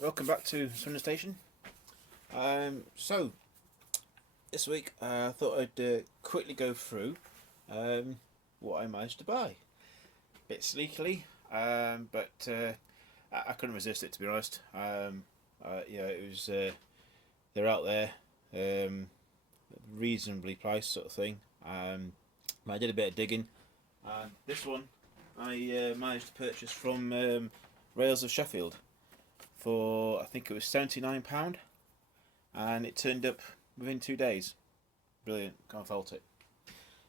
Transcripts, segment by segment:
Welcome back to Swindon Station. So this week I thought I'd quickly go through what I managed to buy. A bit sleekily, but I couldn't resist it, to be honest. It was they're out there, reasonably priced sort of thing. I did a bit of digging, and this one I managed to purchase from Rails of Sheffield for, I think it was £79, and it turned up within 2 days. Brilliant, can't fault it.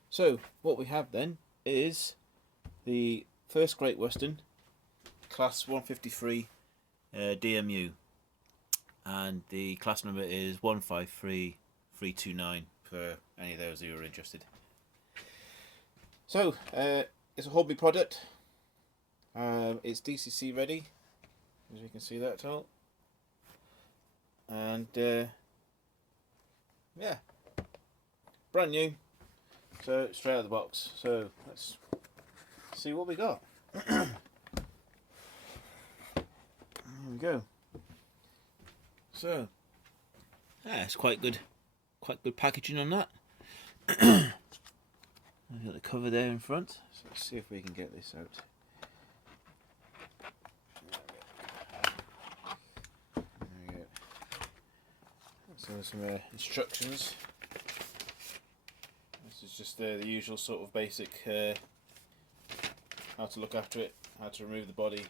So what we have then is the first Great Western Class 153 DMU, and the class number is 153329 for any of those who are interested. So it's a hobby product. It's DCC ready, as you can see that all, and yeah, brand new, so straight out of the box. So let's see what we got. Here we go. So yeah, it's quite good packaging on that. I've got the cover there in front, so let's see if we can get this out. So some instructions. This is just the usual sort of basic how to look after it, how to remove the body.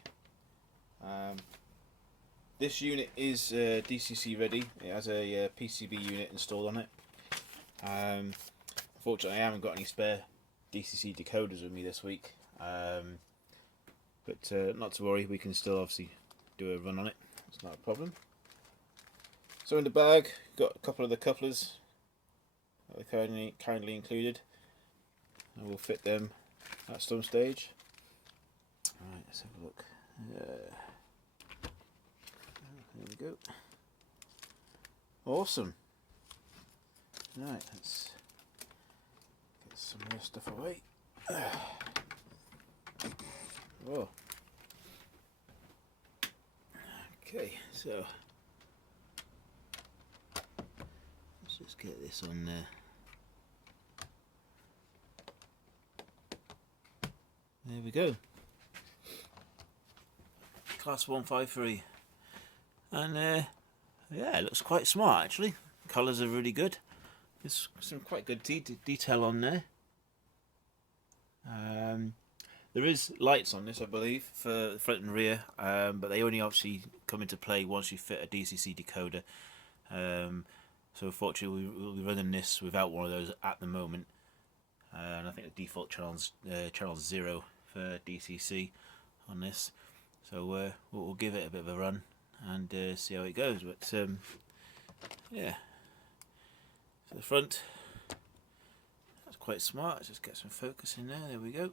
This unit is DCC ready. It has a PCB unit installed on it. Unfortunately I haven't got any spare DCC decoders with me this week, but not to worry, we can still obviously do a run on it. It's not a problem. So in the bag, got a couple of the couplers that are kindly included, and we'll fit them at some stage. Alright, let's have a look. There we go. Awesome. Right, let's get some more stuff away. Oh. Okay, so let's get this on there. There we go. Class 153. And yeah, it looks quite smart actually. Colours are really good. There's some quite good detail on there. There is lights on this, I believe, for the front and rear, but they only obviously come into play once you fit a DCC decoder. So unfortunately we'll be running this without one of those at the moment, and I think the default channel's channel 0 for DCC on this, so we'll give it a bit of a run and see how it goes. But yeah, so the front, that's quite smart. Let's just get some focus in there. There we go.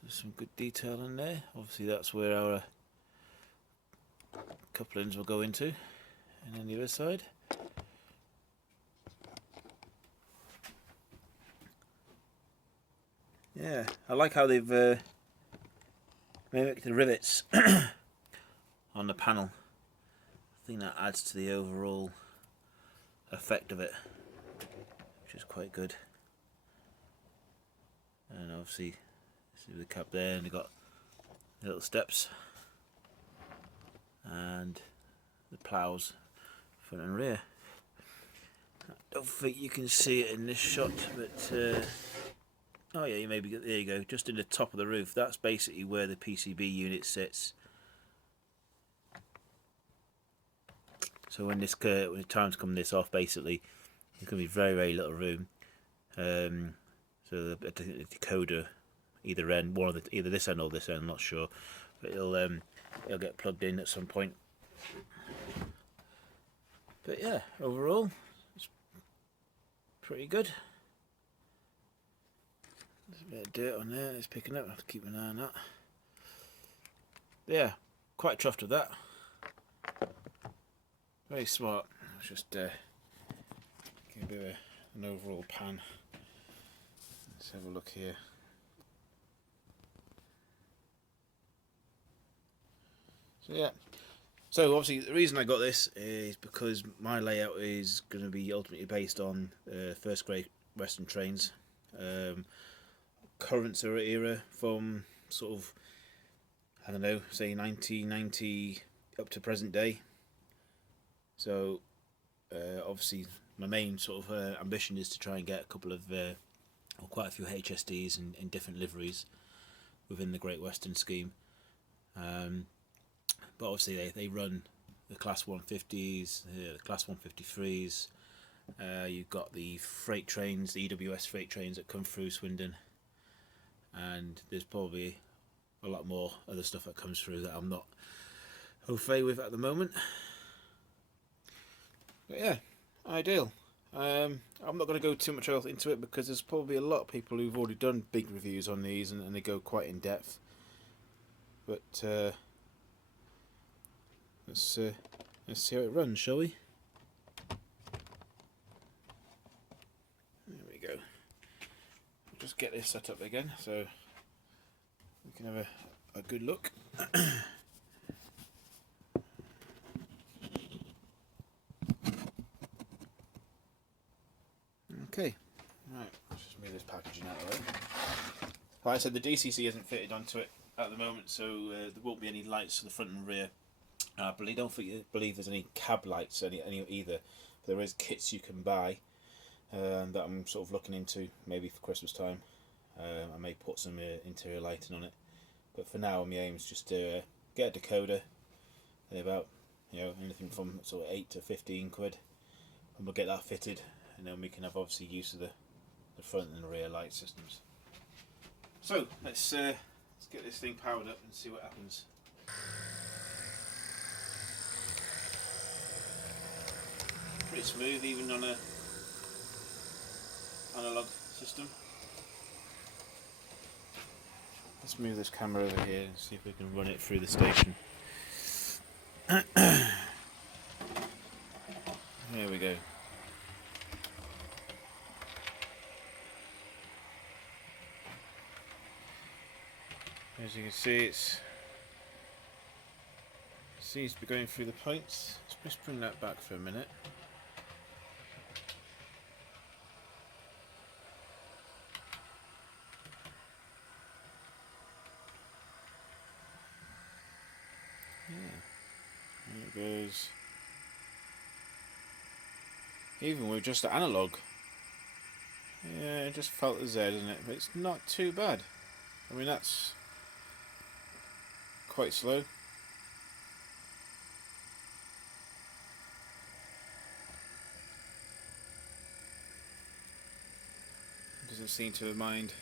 So some good detail in there. Obviously that's where our couplings will go into. And then the other side. Yeah, I like how they've mimicked the rivets on the panel. I think that adds to the overall effect of it, which is quite good. And obviously, see the cap there, and they've got little steps and the ploughs front and rear. I don't think you can see it in this shot, but oh yeah, there you go, just in the top of the roof. That's basically where the PCB unit sits. So when the time's come this off, basically there's going to be very little room. So the decoder, either end, either this end or this end, I'm not sure, but it'll get plugged in at some point. But yeah, overall, it's pretty good. There's a bit of dirt on there, it's picking up, I have to keep an eye on that. But yeah, quite chuffed with that. Very smart. Let's just give a bit of an overall pan. Let's have a look here. Yeah. So obviously the reason I got this is because my layout is going to be ultimately based on first grade Western trains, current era from sort of, I don't know, say 1990 up to present day. So obviously my main sort of ambition is to try and get a couple of or quite a few HSDs in different liveries within the Great Western scheme. But obviously they run the Class 150s, the Class 153s. You've got the freight trains, the EWS freight trains that come through Swindon, and there's probably a lot more other stuff that comes through that I'm not au fait with at the moment. But yeah, ideal. I'm not going to go too much else into it because there's probably a lot of people who've already done big reviews on these and they go quite in depth. But let's see how it runs, shall we? There we go. Just get this set up again so we can have a good look. Okay, right, let's just move this packaging out of the way. Like I said, the DCC isn't fitted onto it at the moment, so there won't be any lights to the front and rear. I don't believe there's any cab lights any either. But there is kits you can buy that I'm sort of looking into, maybe for Christmas time. I may put some interior lighting on it, but for now my aim is just to get a decoder, about anything from sort of 8 to 15 quid, and we'll get that fitted, and then we can have obviously use of the front and the rear light systems. So let's get this thing powered up and see what happens. Pretty smooth even on a analog system. Let's move this camera over here and see if we can run it through the station. There we go. As you can see, it seems to be going through the points. Let's just bring that back for a minute. There it goes. Even with just the analog, yeah, it just felt the Z, isn't it? But it's not too bad. I mean, that's quite slow. Doesn't seem to mind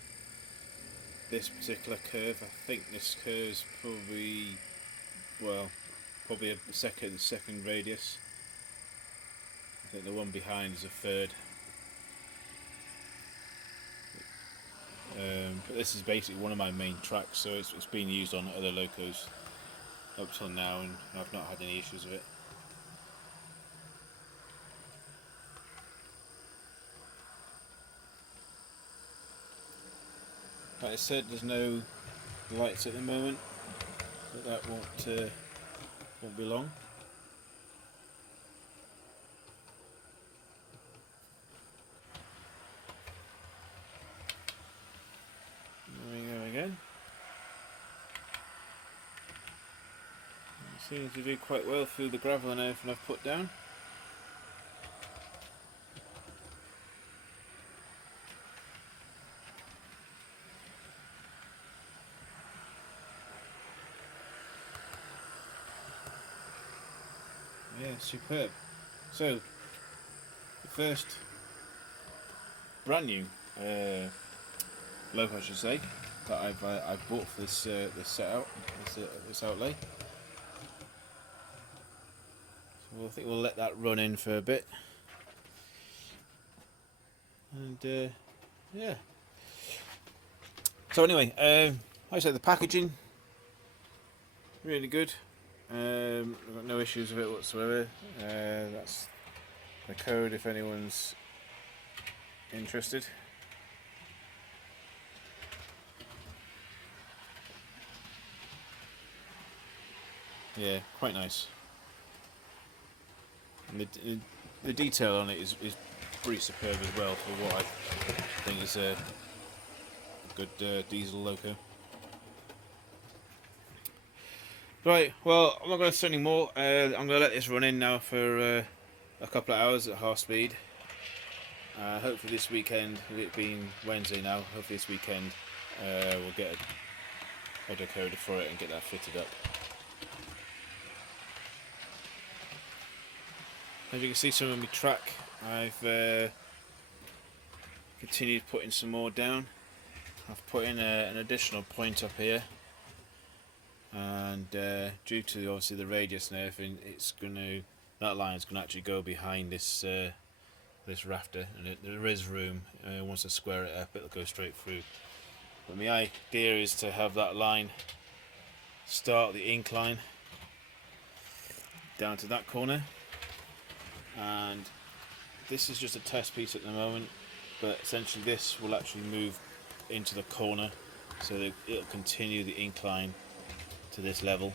this particular curve. I think this curve's probably, well, probably a second radius. I think the one behind is a third. But this is basically one of my main tracks, so it's been used on other locos up till now, and I've not had any issues with it. Like I said, there's no lights at the moment, but that won't be long. There we go again. It seems to do quite well through the gravel and everything I've put down. Yeah, superb. So, the first brand new loco, I should say, that I've bought for this this outlay. So I think we'll let that run in for a bit, and yeah. So anyway, like I said, the packaging really good. I've got no issues with it whatsoever. That's the code if anyone's interested. Yeah, quite nice. And the detail on it is pretty superb as well for what I think is a good diesel loco. Right, well, I'm not going to say any more. I'm going to let this run in now for a couple of hours at half speed. Hopefully this weekend, with it being Wednesday now, hopefully this weekend we'll get a decoder for it and get that fitted up. As you can see, some of my track, I've continued putting some more down. I've put in an additional point up here, and due to obviously the radius and everything, that line's going to actually go behind this this rafter, and there is room. Once I square it up, it'll go straight through. But my idea is to have that line start the incline down to that corner, and this is just a test piece at the moment, but essentially this will actually move into the corner, so that it'll continue the incline to this level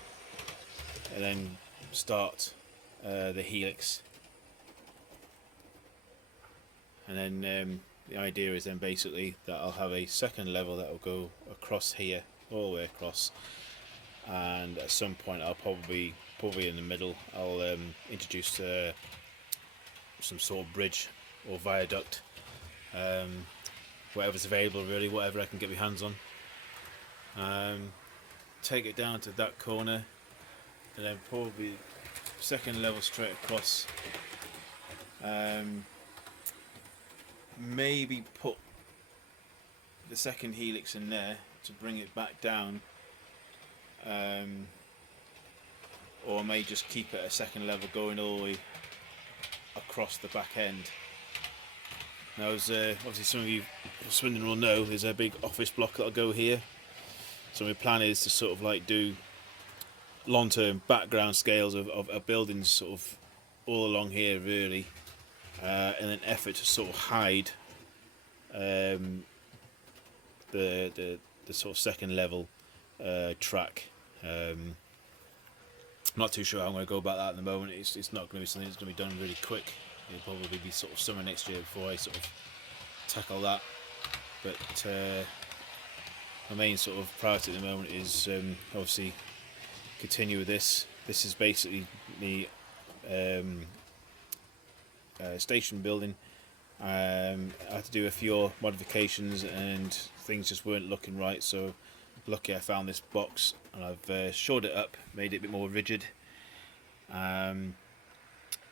and then start the helix. And then the idea is then basically that I'll have a second level that will go across here, all the way across, and at some point I'll probably in the middle I'll introduce some sort of bridge or viaduct, whatever's available really, whatever I can get my hands on. Take it down to that corner, and then probably second level straight across. Maybe put the second helix in there to bring it back down, or I may just keep it at a second level going all the way across the back end. Now, as obviously some of you from Swindon will know, there's a big office block that'll go here, so my plan is to sort of like do long-term background scales of buildings sort of all along here really, in an effort to sort of hide the sort of second level track. I'm not too sure how I'm going to go about that at the moment. It's not going to be something that's going to be done really quick. It'll probably be sort of summer next year before I sort of tackle that. But my main sort of priority at the moment is obviously continue with this. This is basically the station building. I had to do a few modifications and things just weren't looking right, so lucky I found this box and I've shored it up, made it a bit more rigid. And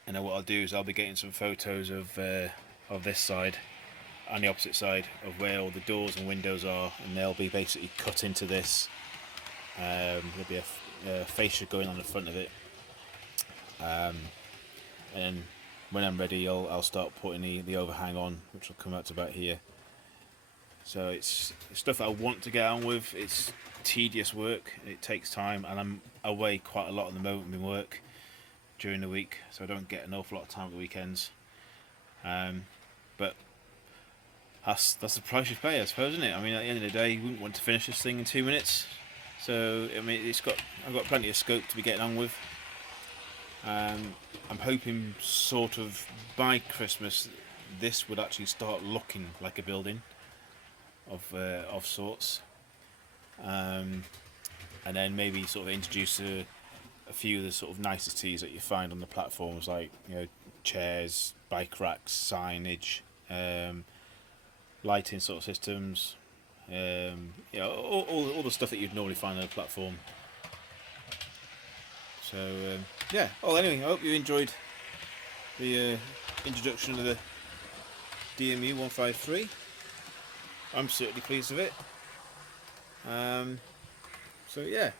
then what I'll do is I'll be getting some photos of this side and the opposite side of where all the doors and windows are, and they'll be basically cut into this. There'll be a fascia going on the front of it, and when I'm ready I'll start putting the overhang on, which will come out to about here. So it's stuff that I want to get on with. It's tedious work, it takes time, and I'm away quite a lot at the moment in work during the week, so I don't get an awful lot of time at the weekends. But that's the price you pay, I suppose, isn't it? I mean, at the end of the day, you wouldn't want to finish this thing in 2 minutes. So I mean, I've got plenty of scope to be getting on with. I'm hoping sort of by Christmas this would actually start looking like a building of sorts, and then maybe sort of introduce a few of the sort of niceties that you find on the platforms, like, you know, chairs, bike racks, signage, lighting sort of systems, you know, all the stuff that you'd normally find on a platform. So yeah. Well, anyway, I hope you enjoyed the introduction of the DMU 153. I'm certainly pleased with it. So yeah,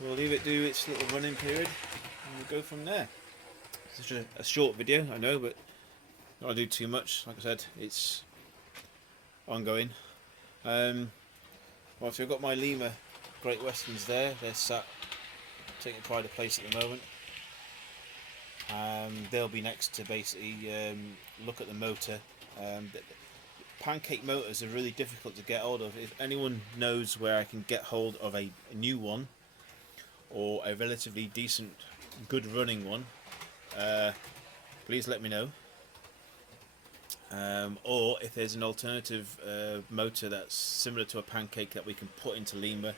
we'll leave it do its little running period, and we'll go from there. It's such a short video, I know, but not to do too much. Like I said, it's ongoing. Well, so I've got my Lima Great Westerns there. They're sat taking pride of place at the moment. They'll be next to basically look at the motor. Pancake motors are really difficult to get hold of. If anyone knows where I can get hold of a new one, or a relatively decent, good running one, please let me know. Or if there's an alternative motor that's similar to a pancake that we can put into Lima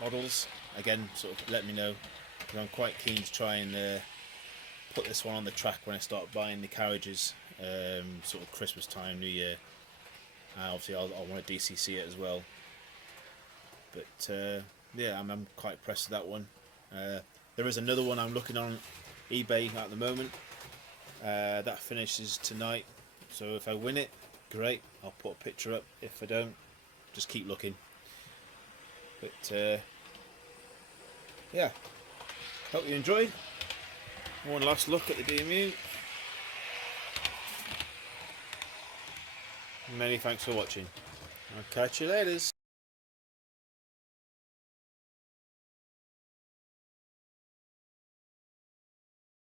models, again, sort of let me know, because I'm quite keen to try and put this one on the track when I start buying the carriages, sort of Christmas time, New Year. Obviously I'll want to DCC it as well, but yeah, I'm quite impressed with that one. There is another one I'm looking on eBay at the moment. That finishes tonight, so if I win it, great, I'll put a picture up. If I don't, just keep looking. But yeah, hope you enjoyed. One last look at the DMU. Many thanks for watching. I'll catch you later.